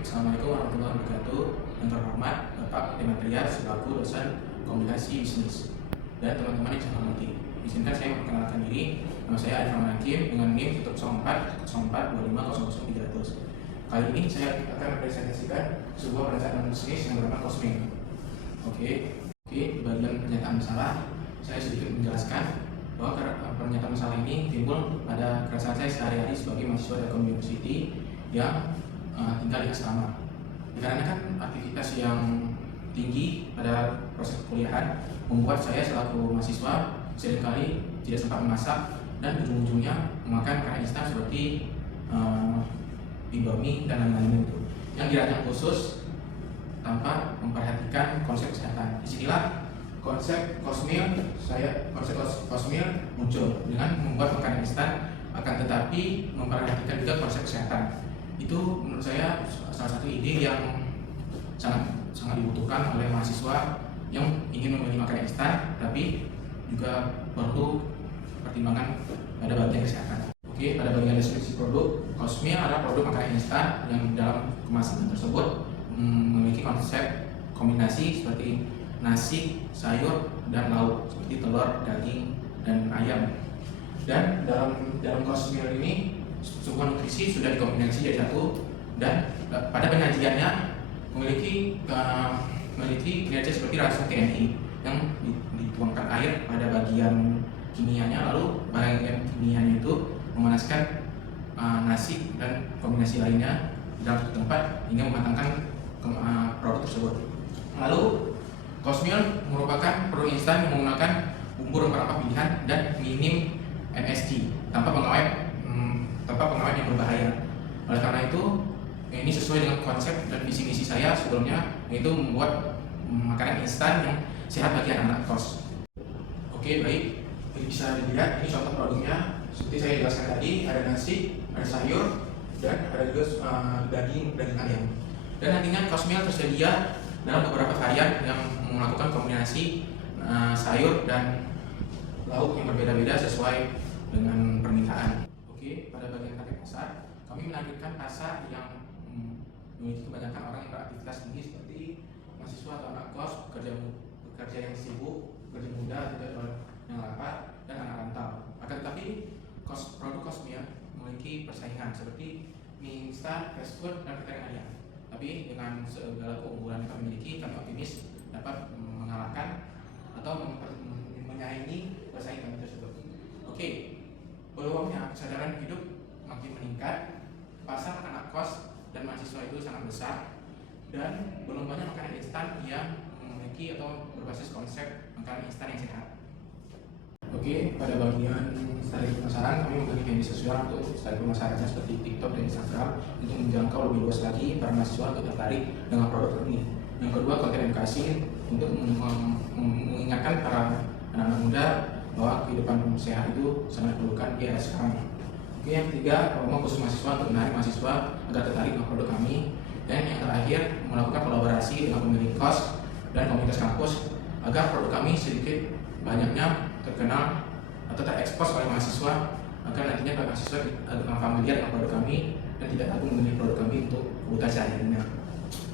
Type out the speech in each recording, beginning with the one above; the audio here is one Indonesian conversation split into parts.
Assalamualaikum warahmatullahi wabarakatuh. Yang terhormat Bapak Demetria selaku dosen komunikasi bisnis dan teman-teman yang saya hormati. Izinkan saya memperkenalkan diri. Nama saya Arif Rahman Hakim dengan NIM 1040425000300. Kali ini saya akan mempresentasikan sebuah perencanaan bisnis yang bernama Cosming. Oke, di bagian pernyataan masalah saya sedikit menjelaskan bahwa pernyataan masalah ini timbul pada keresahan saya sehari-hari sebagai mahasiswa Telkom University yang tinggal di asrama. Dikarenakan aktivitas yang tinggi pada proses kuliahan membuat saya selaku mahasiswa seringkali tidak sempat memasak dan ujung-ujungnya memakan makanan instan seperti Indomie dan lain-lain itu yang dirancang khusus tanpa memperhatikan konsep kesehatan. Disinilah konsep Cosmil muncul dengan membuat makanan instan akan tetapi memperhatikan juga konsep kesehatan. Itu menurut saya salah satu ide yang sangat dibutuhkan oleh mahasiswa yang ingin memilih makanan instan tapi juga perlu pertimbangan pada bagian kesehatan. Oke, pada bagian deskripsi produk, Cosmil adalah produk makanan instan yang dalam kemasan tersebut memiliki konsep kombinasi seperti nasi, sayur, dan lauk seperti telur, daging, dan ayam. Dan dalam Cosmil ini semua nutrisi sudah dikombinasi jadi satu dan pada penyajiannya memiliki kinerja seperti rasa TNI yang dituangkan air pada bagian kimianya, lalu bagian kimianya itu memanaskan nasi dan kombinasi lainnya di dalam satu tempat hingga mematangkan produk tersebut. Lalu Cosmil merupakan produk instan yang menggunakan bumbu rempah-rempah pilihan dan minim MSG tanpa pengawet yang berbahaya. Oleh karena itu, ini sesuai dengan konsep dan visi misi saya sebelumnya, yaitu membuat makanan instan yang sehat bagi anak-anak kos. Oke, baik. Bisa dilihat ini contoh produknya. Seperti saya jelaskan tadi, ada nasi, ada sayur, dan ada juga daging ayam. Dan nantinya Cosmil tersedia dalam beberapa varian yang melakukan kombinasi sayur dan lauk yang berbeda-beda sesuai dengan permintaan. Oke, pada bagian target pasar, kami menargetkan pasar yang memiliki kebanyakan orang yang beraktivitas tinggi seperti mahasiswa atau anak kos, pekerja yang sibuk, pekerja muda, yang lapar, dan anak rantau. Akan tetapi produk Cosmil memiliki persaingan seperti mie instan, fast food, dan catering ayam. Tapi dengan segala keunggulan yang kami miliki, kami optimis dapat mengalahkan atau menyaingi pesaing kami tersebut. Oke, peluangnya kesadaran hidup makin meningkat, pasar anak kos dan mahasiswa itu sangat besar, dan belum banyak makanan instan yang memiliki atau berbasis konsep makanan instan yang sehat. Oke, pada bagian strategi pemasaran kami membagi media sosial untuk strategi pemasarannya seperti TikTok dan Instagram untuk menjangkau lebih luas lagi para mahasiswa untuk tertarik dengan produk ini. Yang kedua, konten edukasi untuk mengingatkan para anak-anak muda bahwa kehidupan sehat itu sangat diperlukan di era sekarang. Oke, yang ketiga, promo khusus mahasiswa untuk menarik mahasiswa agar tertarik dengan produk kami. Dan yang terakhir, melakukan kolaborasi dengan pemilik kos dan komunitas kampus agar produk kami sedikit banyaknya terkenal atau terekspos oleh mahasiswa agar nantinya para mahasiswa familiar dengan produk kami dan tidak ragu memilih produk kami untuk kebutuhan sehari-harinya.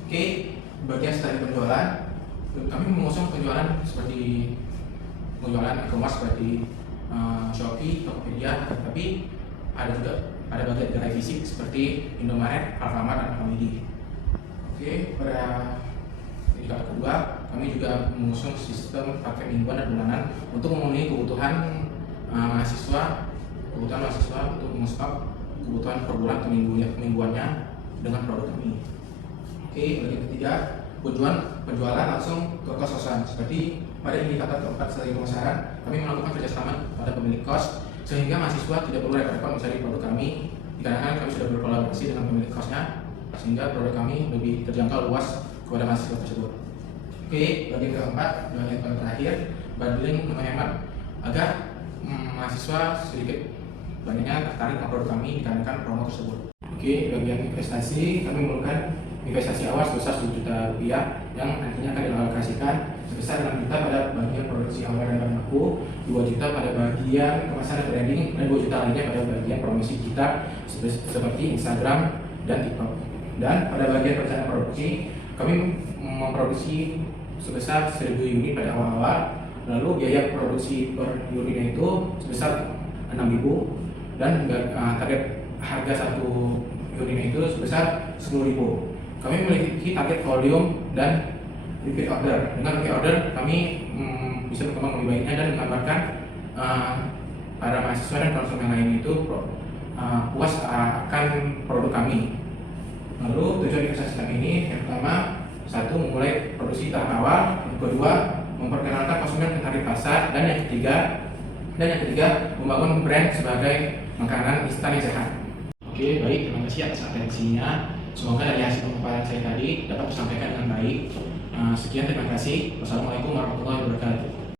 Oke, bagian strategi penjualan, kami mengusung penjualan seperti penjualan e-commerce seperti Shopee, Tokopedia, tapi ada juga pada bagian gerai fisik seperti Indomaret, Alfamart, dan Family. Oke, pada tingkat kedua, kami juga mengusung sistem paket mingguan dan bulanan untuk memenuhi kebutuhan mahasiswa untuk mengestok kebutuhan per bulan atau mingguannya dengan produk kami. Oke, bagian ketiga, penjualan langsung ke kos-kosan. Seperti pada indikator keempat strategi pemasaran, kami melakukan kerjasama pada pemilik kos sehingga mahasiswa tidak perlu repot-repot mencari produk kami dikarenakan kami sudah berkolaborasi dengan pemilik kosnya sehingga produk kami lebih terjangkau luas kepada mahasiswa tersebut. Oke, bagian keempat, bagian terakhir, bundling menghemat agar mahasiswa sedikit banyaknya tertarik dengan produk kami dikarenakan promo tersebut. Oke, bagian investasi, kami memerlukan investasi awal sebesar 10 juta rupiah yang nantinya akan dialokasikan sebesar 6 juta pada bagian produksi awal dan bahan baku, 2 juta pada bagian kemasan dan branding, dan 2 juta lainnya pada bagian promosi kita seperti Instagram dan TikTok. Dan pada bagian perencanaan produksi, kami memproduksi sebesar 1.000 unit pada awal-awal. Lalu biaya produksi per unitnya itu sebesar 6.000 dan target harga satu unit itu sebesar 10.000. Kami memiliki target volume dan repeat order. Dengan repeat order kami bisa berkembang lebih baiknya dan menggambarkan para mahasiswa dan konsumen lain itu puas akan produk kami. Lalu tujuan investasi kami ini yang pertama, satu, memulai produksi tahap awal. Yang kedua, memperkenalkan konsumen ke target pasar. Dan yang ketiga, membangun brand sebagai makanan instan yang sehat. Oke, baik, terima kasih atas atensinya. Semoga dari hasil pemaparan saya tadi dapat tersampaikan dengan baik. Sekian, terima kasih. Wassalamualaikum warahmatullahi wabarakatuh.